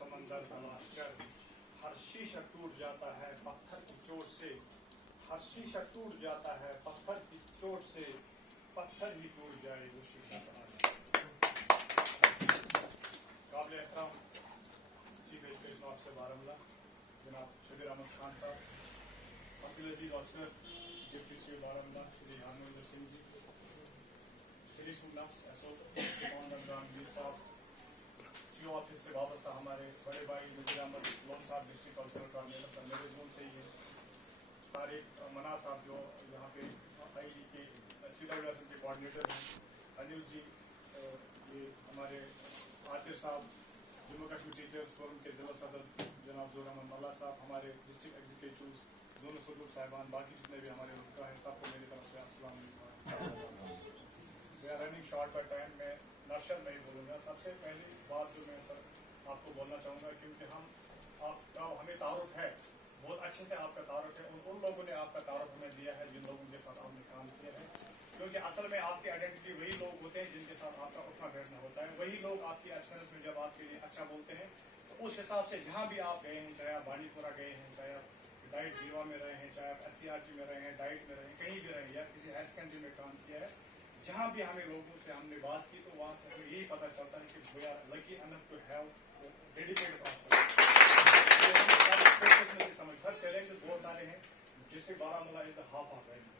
समंदर तलाश कर, हर शीशा टूट जाता है पत्थर की चोट से, हर शीशा टूट जाता है पत्थर की चोट से, पत्थर ही टूट जाए वो शीशा तलाश। काबिल एहतराम चीफ एजुकेशन ऑफिसर बारामूला जनाब Shabir Ahmad Khan Sahab, Abdul Aziz officer deputy C Baramulla Shri Hamid Singh ji, Sharif Nafs SO साहब, सीओ ऑफिस से वाबस्ता हमारे बड़े भाई नजीर अहमद लोन साहब डिस्ट्रिक्ट कल्चरल कोऑर्डिनेटर मेरे जोन से ही है, तारिक मना साहब जो यहाँ पे आई के CWS के कोऑर्डिनेटर हैं, अनिल जी, ये हमारे आतिफ साहब जम्मू कश्मीर टीचर्स फोरम के जिला सदर जनाब जोर अहमद मल्ला साहब, हमारे डिस्ट्रिक्ट एग्जीक्यूटिव दोनों सदर साहिबान, बाकी जितने भी हमारे रुका हैं सबको मेरी तरफ से अस्सलाम वालेकुम। We are running short by time, मैं नक्शल में ही बोलूँगा। सबसे पहली बात जो मैं सर आपको बोलना चाहूँगा, क्योंकि आपका हमें तारुफ है, बहुत अच्छे से आपका तारुफ है, उन लोगों ने आपका तारुफ हमें दिया है जिन लोगों के साथ आपने काम किया है, क्योंकि असल में आपकी आइडेंटिटी वही लोग होते हैं जिनके साथ आपका उठना बैठना होता है, वही लोग आपकी एब्सेंस में जब आपके लिए अच्छा बोलते हैं तो उस हिसाब से जहाँ भी आप गए हैं, चाहे आप बांडीपुरा गए हैं, चाहे आप डाइट जीवा में रहे हैं, चाहे आप SCRT में रहे हैं, डाइट में रहे हैं, कहीं भी रहे हैं या किसी हायर सेकेंडरी में काम किया है, जहाँ भी हमें लोगों से हमने बात की तो वहाँ से हमें यही पता चलता है कि we are lucky enough to have dedicated officer. समझ सर चैलेंजेस बहुत सारे हैं। District Baramulla is the half of valley,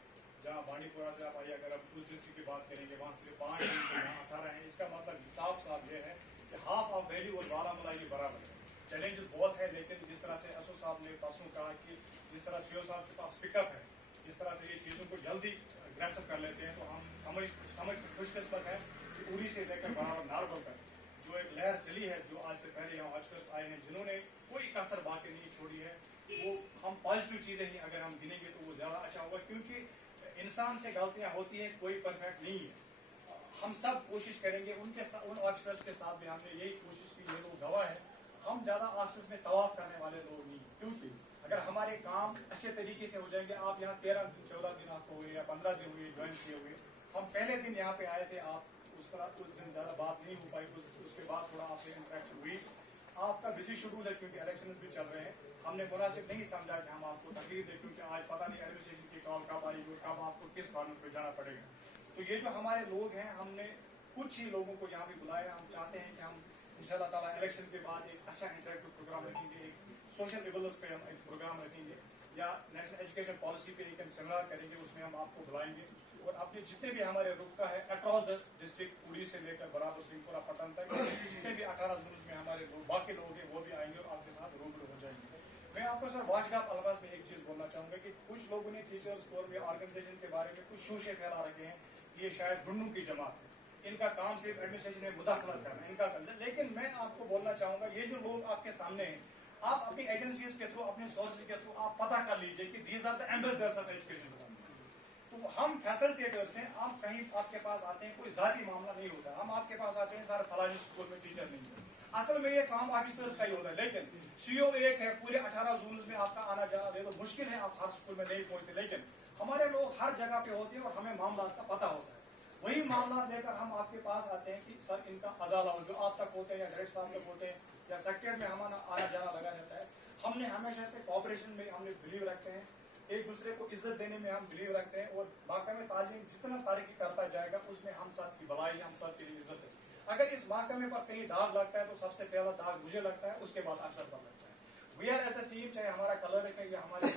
जहाँ बांडीपुरा से आप आइए, अगर आप उस डिस्ट्रिक्ट की बात करेंगे वहाँ सिर्फ 5 हैं, यहाँ 18 हैं, इसका मतलब साफ साफ ये है कि हाफ ऑफ वैली और बारामूला ये बराबर है। चैलेंजेस बहुत है, लेकिन जिस तरह से असो साहब ने परसों कहा कि जिस तरह सीओ साहब के पास पिकअप है, इस तरह से ये चीज़ों को जल्दी ग्रेसअप कर लेते हैं, तो हम समझ खुशकिस्मत है कि उड़ी से लेकर बराबर नारगल तक जो एक लहर चली है, जो आज से पहले यहाँ ऑफिसर्स आए हैं जिन्होंने कोई कसर बाकी नहीं छोड़ी है, वो हम पॉजिटिव चीज़ें ही अगर हम गिनेंगे तो वो ज़्यादा अच्छा होगा, क्योंकि इंसान से गलतियाँ होती हैं, कोई परफेक्ट नहीं है। हम सब कोशिश करेंगे, उन ऑफिसर्स के साथ भी हमने यही कोशिश की, ये लोग गवाह है, हम ज़्यादा ऑफिसर्स में तवाफ करने वाले लोग नहीं हैं, क्योंकि अगर हमारे काम अच्छे तरीके से हो जाएंगे, आप यहाँ 13 दिन 14 दिन आपको हुए या 15 दिन हुए ज्वाइन किए हुए, हम पहले दिन यहाँ पे आए थे, आप उस दिन ज़्यादा बात नहीं हो पाई, उसके बाद थोड़ा आपसे इंटरेक्शन हुई, आपका बिजी शेड्यूल है क्योंकि इलेक्शन भी चल रहे हैं, हमने मुनासिब नहीं समझा कि हम आपको तकलीफ दें, क्योंकि आज पता नहीं एडमिनिस्ट्रेशन की कॉल कब आएगी और कब आपको किस कानून पे जाना पड़ेगा। तो ये जो हमारे लोग हैं, हमने कुछ ही लोगों को यहाँ भी बुलाया, हम चाहते हैं कि हम इंशाअल्लाह ताला इलेक्शन के बाद एक अच्छा इंटरेक्टिव प्रोग्राम रखेंगे, एक सोशल लेवल्स पे हम एक प्रोग्राम रखेंगे, या नेशनल एजुकेशन पॉलिसी पे एक सेमिनार करेंगे, उसमें हम आपको बुलाएंगे और अपने जितने भी हमारे रुका है अक्रॉस द डिस्ट्रिक्ट, उड़ी से लेकर बराबर सिंहपुरा पटन तक, जितने भी 18 जोन्स में हमारे बाकी लोग हैं वो भी आएंगे और आपके साथ रूबरू हो जाएंगे। मैं आपको सर वाशगाफ अलफाज में एक चीज़ बोलना चाहूँगा कि कुछ लोगों ने टीचर्स फोरम या ऑर्गेनाइजेशन के बारे में कुछ शूशे फैला रखे हैं कि ये शायद गुंडों की जमात है, इनका काम सिर्फ एडमिनिस्ट्रेशन में मुदाखलत करना है, इनका करना। लेकिन मैं आपको बोलना चाहूँगा, ये जो लोग आपके सामने हैं, आप अपनी एजेंसीज के थ्रू, अपने सोर्सेज के थ्रू आप पता कर लीजिए कि these are the ambassadors of education. तो हम फैसिलिटेटर्स हैं, आप कहीं आपके पास आते हैं, कोई जाती मामला नहीं होता, हम आपके पास आते हैं सर फलानी स्कूल में टीचर नहीं है, असल में ये काम ऑफिसर्स का ही होता है, लेकिन सीओ एक है, पूरे 18 जोन्स में आपका आना जाना दे तो मुश्किल है, आप हर स्कूल में नहीं पहुंचते, लेकिन हमारे लोग हर जगह पे होते हैं और हमें मामला का पता होता है, वही मामला लेकर हम आपके पास आते हैं कि सर इनका अजाला हो, जो आप तक होते हैं या डायरेक्टर साहब तक होते हैं या सेक्टर में हमारा आना जाना लगा रहता है। हमने हमेशा से कॉपरेशन में हमने बिलीव रखते हैं, एक दूसरे को इज्जत देने में हम बिलीव रखते हैं, और महकमे में तालीम जितना तरक्की करता जाएगा उसमें हम सब की भलाई, हम सब के लिए इज्जत है। अगर इस महकमे पर कहीं दाग लगता है तो सबसे पहला दाग मुझे लगता है, उसके बाद अफसर पर लगता है। We are as a team, चाहे हमारा कलर है या हमारे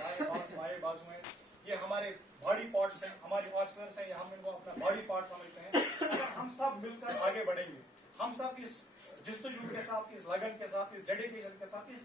बाएं बाजू हैं, ये हमारे बॉडी पार्ट्स हैं, हमारे ऑफिसर्स हैं, या हम इनको अपना बॉडी पार्ट समझते हैं। अगर हम सब मिलकर आगे बढ़ेंगे, हम सब इस जस्तजू के साथ, इस लगन के साथ, इस डेडिकेशन के साथ, इस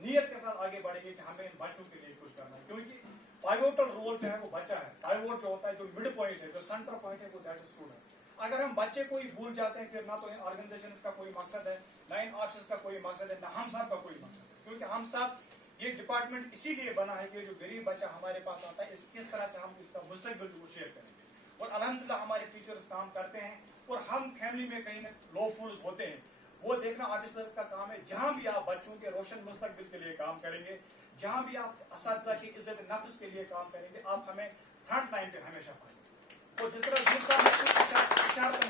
नियत के साथ आगे बढ़ेंगे कि हमें इन बच्चों के लिए कुछ करना है, क्योंकि पाइवोटल रोल जो है वो बच्चा है, पाइवोट जो होता है, जो मिड पॉइंट है, जो सेंटर पॉइंट है, वो दैट इज स्टूडेंट। अगर हम बच्चे को ही भूल जाते हैं, फिर ना तो इन ऑर्गेनाइजेशन का कोई मकसद है, ना इन ऑफिस का कोई मकसद है, ना हम सब का कोई मकसद है, क्योंकि हम सब ये डिपार्टमेंट इसीलिए बना है कि जो गरीब बच्चा हमारे पास आता है, किस तरह से हम इसका मुस्तकबिल को शेयर करेंगे। और अल्हम्दुलिल्लाह हमारे टीचर्स काम करते हैं, और हम फैमिली में कहीं लो फूल्स होते हैं, वो देखना ऑफिसर्स का काम है। जहां भी आप बच्चों के रोशन मुस्तकबिल के लिए काम करेंगे, जहां भी आप असातिज़ा की इज्जत नफ्स के लिए काम करेंगे, आप हमें फ्रंट लाइन पे हमेशा पाएंगे। तो जिस तरह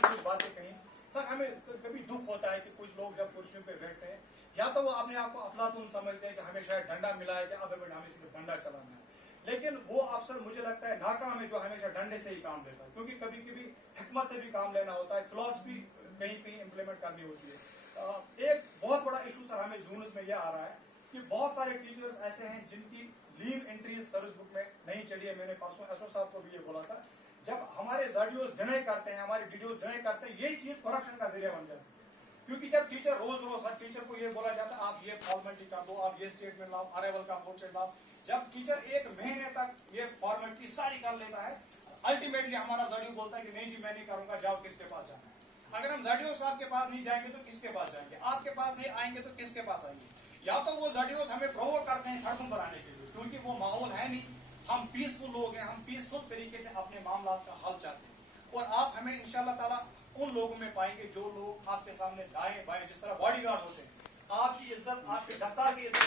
कुछ बातें कही सर हमें कभी दुख होता है कि कुछ लोग जब कुर्सियों पे बैठते हैं, या तो वो अपने आप को अफलातून समझते हैं कि हमें शायद डंडा मिला है कि अब हमें सिर्फ डंडा चलाना है, लेकिन वो अफसर मुझे लगता है नाकाम है जो हमेशा डंडे से ही काम लेता है, क्योंकि कभी कभी हिकमत से भी काम लेना होता है, फिलॉसफी कहीं कहीं इम्प्लीमेंट करनी होती है। एक बहुत बड़ा इशू सर हमें जूनस में यह आ रहा है कि बहुत सारे टीचर्स ऐसे हैं जिनकी लीव एंट्रीज सर्विस बुक में नहीं चली है। मैंने परसों एसओ साहब को भी ये बोला था, जब हमारे ज़ाडियोस जने करते हैं, हमारे डीडीओस जने करते हैं, यही चीज करप्शन का जरिया बन जाती है। क्योंकि जब टीचर रोज रोज हर टीचर को ये बोला जाता है आप ये फॉर्मेलिटी कर दो, आप ये स्टेटमेंट लाओ, अराइवल का पोर्ट्रेट लाओ, जब टीचर एक महीने तक ये फॉर्मेलिटी सारी कर लेता है, अल्टीमेटली हमारा ज़ाडियो बोलता है कि नहीं जी मैं नहीं करूंगा, जाओ किसके पास जाना है। अगर हम ज़ाडियो साहब के पास नहीं जाएंगे तो किसके पास जाएंगे, आपके पास नहीं आएंगे तो किसके पास आएंगे। या तो वो ज़ाडियोस हमें प्रोवोक करते हैं सड़कों पर आने के लिए, क्योंकि वो माहौल है नहीं, हम पीसफुल लोग हैं, हम पीसफुल तरीके से अपने मामला का हल चाहते हैं, और आप हमें इंशाल्लाह ताला उन लोगों में पाएंगे जो लोग आपके सामने दाएं बाएं जिस तरह बॉडीगार्ड होते हैं, आपकी इज्जत, आपके दस्तार की इज्जत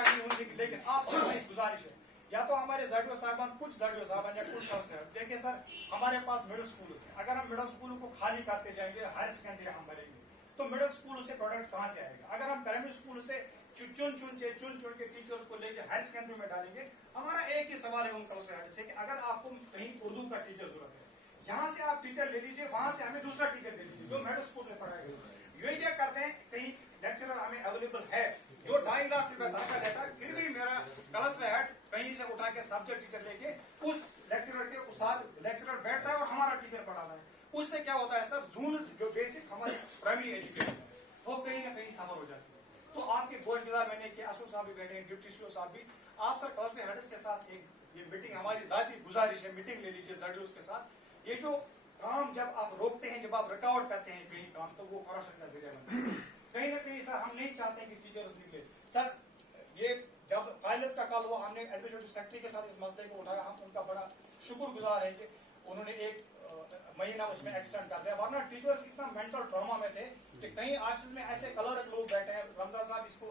नहीं होती, लेकिन आपसे हमारी गुजारिश है, या तो हमारे ज़ाडियो साहबान, कुछ ज़ाडियो साहबान या कुछ ट्रस्ट है, देखिए सर हमारे पास मिडिल स्कूल है, अगर हम मिडिल स्कूल को खाली करते जाएंगे, हायर सेकेंडरी हम भरेंगे, तो मिडिल स्कूल से प्रोडक्ट कहाँ से आएगा। अगर हम प्राइमरी स्कूल से चुन चुन के टीचर्स को लेके हायर सेकेंडरी में डालेंगे, हमारा एक ही सवाल है उन कल से कि अगर आपको कहीं उर्दू का टीचर जरूरत है, यहाँ से आप टीचर ले लीजिए, वहां से हमें दूसरा टीचर दे दीजिए जो मिडिल स्कूल में पढ़ाएगा। ये क्या करते हैं, कहीं लेक्चरर हमें अवेलेबल है जो 2.5 लाख रुपया तनख्वाह देता है, फिर भी मेरा क्लास हेड कहीं से उठा के सब्जेक्ट टीचर लेके उस लेक्चरर के साथ लेक्चरर बैठता है और हमारा टीचर पढ़ाता है। उससे क्या होता है सर, जून जो बेसिक हमारी प्राइमरी एजुकेशन है वो कहीं ना कहीं सफर हो जाती है। तो आपके बोर्ड जिला मैंने कि एसओ साहब भी बैठे, डिप्टी सीओ साहब भी, आप सर कलेक्टर हेड्स के साथ एक ये मीटिंग, हमारी जाती गुजारिश है, मीटिंग ले लीजिए ज़ाडियोस के साथ। ये जो काम जब आप रोकते हैं, जब आप रिकॉर्ड करते हैं कहीं काम, तो वो करप्शन का जरिया बनता है। कहीं ना कहीं सर हम नहीं चाहते कि टीचर्स निकले। सर ये जब फाइनेंस का कॉल हुआ, हमने एडमिनिस्ट्रेटिव सेक्रेटरी के साथ इस मसले को उठाया, हम उनका बड़ा शुक्रगुजार है कि उन्होंने एक महीना उसमें एक्सटेंड कर दिया, वरना टीचर्स इतना मेंटल ट्रॉमा में थे कि कहीं ऑफिस में ऐसे कलर लोग बैठे हैं। रमजा साहब इसको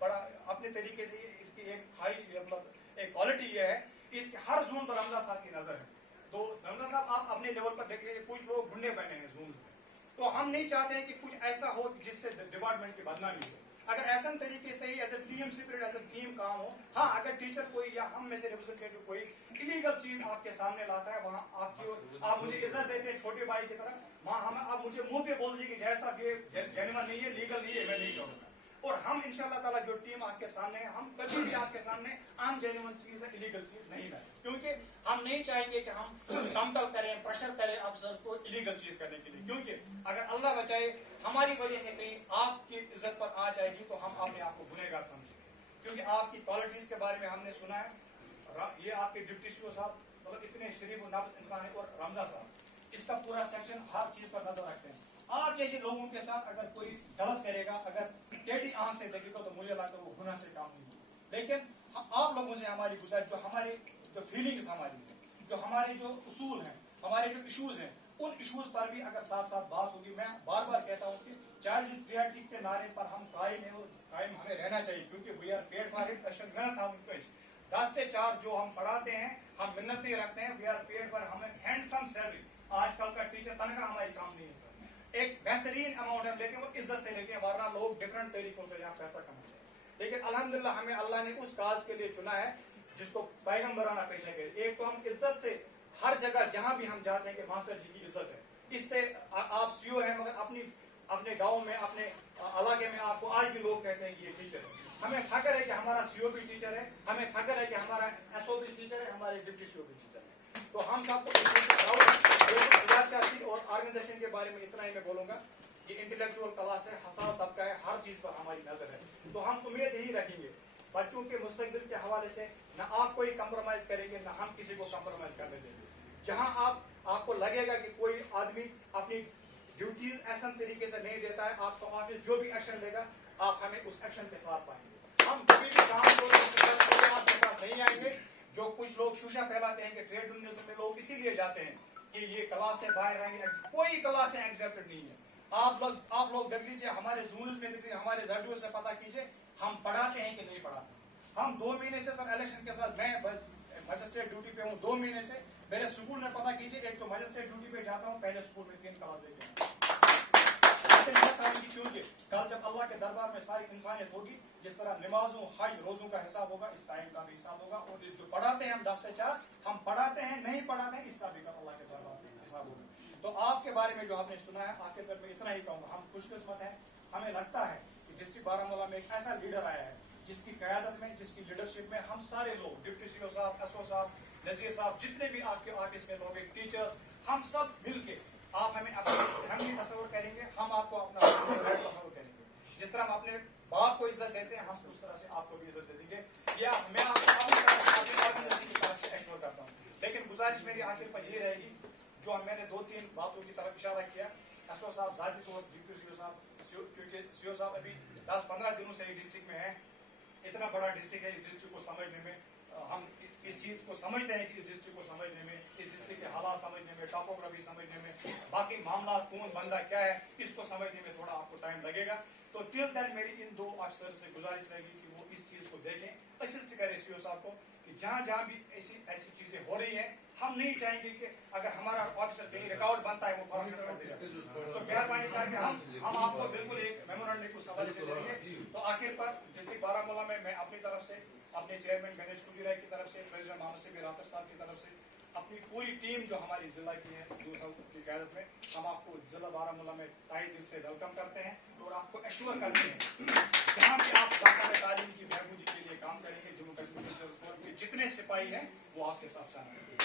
बड़ा अपने तरीके से इसकी एक हाई मतलब एक क्वालिटी ये है कि इसके हर जोन पर रमजा साहब की नजर है। तो रमजा साहब आप अपने लेवल पर देख लीजिए, कुछ लोग गुंडे बने हैं जोन में, तो हम नहीं चाहते हैं कि कुछ ऐसा हो जिससे डिपार्टमेंट की बदनामी हो। अगर ऐसा तरीके से ही as a team spirit, as a team काम हो, हाँ अगर टीचर कोई या हम में से रिप्रेजेंटेटिव कोई इलीगल चीज आपके सामने लाता है, वहाँ आपकी आप मुझे इज्जत देते हैं छोटे भाई की तरह, वहाँ हम आप मुझे मुंह पे बोल दीजिए कि जैसा ये जेन्युइन नहीं है, लीगल नहीं है, मैं नहीं करूँगा। और हम इंशाल्लाह ताला जो टीम आपके सामने है, हम कभी भी आपके सामने अनजेन्युइन चीज है, इलीगल चीज नहीं लाए, क्योंकि हम नहीं चाहेंगे कि हम कंपल करें, प्रेशर करें अफसर्स को इलीगल चीज करने के लिए, क्योंकि अगर अल्लाह बचाए हमारी वजह से कहीं आपकी इज्जत पर आ जाएगी तो हम अपने आप को गुनहगार समझेंगे। क्योंकि आपकी क्वालिटीज के बारे में हमने सुना है, ये आपके डिप्टी सीओ साहब मतलब इतने शरीफ और नाफिस इंसान है, और रमजा साहब इसका पूरा सेक्शन हर चीज पर नजर रखते हैं। आप जैसे लोगों के साथ अगर कोई गलत करेगा, अगर टेढ़ी आंख से देखेगा, तो मुझे लगता है वो गुनाह से काम नहीं होगा। लेकिन आप लोगों से हमारी गुजारिश, जो हमारी जो फीलिंग्स हमारी है, जो हमारे जो उसूल हैं, हमारे जो इशूज हैं, उन इशूज पर भी अगर साथ साथ बात होगी। मैं बार बार कहता हूँ कि चाइल्ड इज प्रियॉरिटी के नारे पर हम कायम है और कायम हमें रहना चाहिए, क्योंकि we are paid for it, question मेहनत हम 10 से 4 जो हम पढ़ाते हैं, हम मिन्नत नहीं रखते हैं, वी आर पेड फॉर, हमें हैंडसम सैलरी। आजकल का टीचर तनख्वाह हमारी काम नहीं है सर, एक बेहतरीन अमाउंट हम लेते हैं, वो इज्जत से लेते हैं, वरना लोग डिफरेंट तरीकों से यहाँ पैसा कमाते हैं। लेकिन अल्हम्दुलिल्लाह हमें अल्लाह ने उस काज के लिए चुना है जिसको पैगंबराना पेशा है। एक तो हम इज्जत से हर जगह जहां भी हम जाते हैं कि मास्टर जी की इज्जत है, इससे आप सीओ हैं मगर अपने गांव में, अपने इलाके में आपको आज भी लोग कहते हैं कि ये टीचर है। हमें फख्र है कि हमारा सीओ भी टीचर है, हमें फख्र है कि हमारा एसओ भी टीचर है, हमारे डिप्टी सीओ भी टीचर है। तो हम सबको और ऑर्गेनाइजेशन के बारे में इतना ही मैं बोलूंगा, ये इंटेलेक्चुअल क्लास है, हसास तबका है, हर चीज पर हमारी नजर है। तो हम उम्मीद यही रखेंगे बच्चों के मुस्तकबिल के हवाले से, न आप कोई कंप्रोमाइज करेंगे, न हम किसी को कंप्रोमाइज करने देंगे। जहां आपको लगेगा कि कोई आदमी अपनी ड्यूटीज ऐसा तरीके से नहीं देता है, आपका ऑफिस जो भी एक्शन लेगा आप हमें उस एक्शन के साथ पाएंगे। हम किसी भी काम को आपके पास नहीं आएंगे। जो कुछ लोग शूशा फैलाते हैं कि ट्रेड यूनियन में लोग इसीलिए जाते हैं कि ये क्लास से बाहर रहेंगे, कोई क्लास से एक्सेप्टेड नहीं है। आप लोग देख लीजिए, हमारे जून्स में देख लीजिए, हमारे ज़ाडियों से पता कीजिए हम पढ़ाते हैं कि नहीं पढ़ाते। हम 2 महीने से सर इलेक्शन के साथ मैं बस मजिस्ट्रेट ड्यूटी पे हूँ 2 महीने से। मेरे स्कूल में पता कीजिए, एक तो मजिस्ट्रेट ड्यूटी पे जाता हूँ, पहले स्कूल में 3 क्लास लेके ऐसे नहीं बताएंगे, क्योंकि कल जब अल्लाह के दरबार में सारी इंसानियत होगी, जिस तरह नमाजों हज रोजों का हिसाब होगा, इस टाइम का भी हिसाब होगा। और जो पढ़ाते हैं हम 10 से 4, हम पढ़ाते हैं नहीं पढ़ाते हैं, इसका भी अल्लाह के दरबार में हिसाब होगा। तो आपके बारे में जो आपने सुना है, आखिर पर मैं इतना ही कहूँगा, हम खुशकिस्मत हैं। हमें लगता है कि डिस्ट्रिक्ट बारामूला में एक ऐसा लीडर आया है जिसकी क़यादत में, जिसकी लीडरशिप में हम सारे लोग, डिप्टी सीओ साहब, एसओ साहब, नजीर साहब, जितने भी आपके ऑफिस में लोग, टीचर्स, हम सब मिलके, आप हमें अपनी फैमिली तस्वर करेंगे, हम आपको अपना तस्वर करेंगे। जिस तरह हम अपने बाप को इज्जत देते हैं, हम उस तरह से आपको भी इज्जत दे देंगे। या मैं आपको अपनी तरफ से एश्योर करता हूँ। लेकिन गुजारिश मेरी आखिर पर ये रहेगी, जो मैंने 2-3 बातों की तरफ इशारा किया, एसओ साहब जाती तौर, डिप्टी सीओ साहब, क्योंकि सीओ साहब अभी 10-15 दिनों से डिस्ट्रिक्ट में है, इतना बड़ा डिस्ट्रिक्ट है, इस डिस्ट्रिक्ट को समझने में, हम इस चीज को समझते हैं कि इस डिस्ट्रिक्ट को समझने में, इस डिस्ट्रिक्ट के हालात समझने में, टॉपोग्राफी समझने में, बाकी मामला कौन बंदा क्या है, इसको समझने में थोड़ा आपको टाइम लगेगा। तो टिल देन मेरी इन 2 अफसर से गुजारिश रहेगी कि वो इस चीज को देखें, असिस्ट करें सीओ साहब को, कि जहां जहां भी ऐसी चीजें हो रही हैं, हम नहीं चाहेंगे कि अगर हमारा ऑफिसर कहीं रिकॉर्ड बनता है वो फॉर्मेट कर देगा। तो मेहरबानी करके हम आपको बिल्कुल एक मेमोरेंडम कुछ हवाले से देंगे। तो आखिर पर डिस्ट्रिक्ट बारामूला में मैं अपनी तरफ से, अपने चेयरमैन मैनेज कुली राय की तरफ से, प्रेसिडेंट मोहम्मद सिबी रातर साहब की तरफ से, अपनी पूरी टीम जो हमारी जिला की है, जो साहब की क़यादत में, हम आपको जिला बारामूला में तहे दिल से वेलकम करते हैं और आपको एश्योर करते हैं जहाँ भी आप तालीम की महबूदी के लिए काम करेंगे, जम्मू कश्मीर के जितने सिपाही हैं वो आपके साथ शामिल हैं।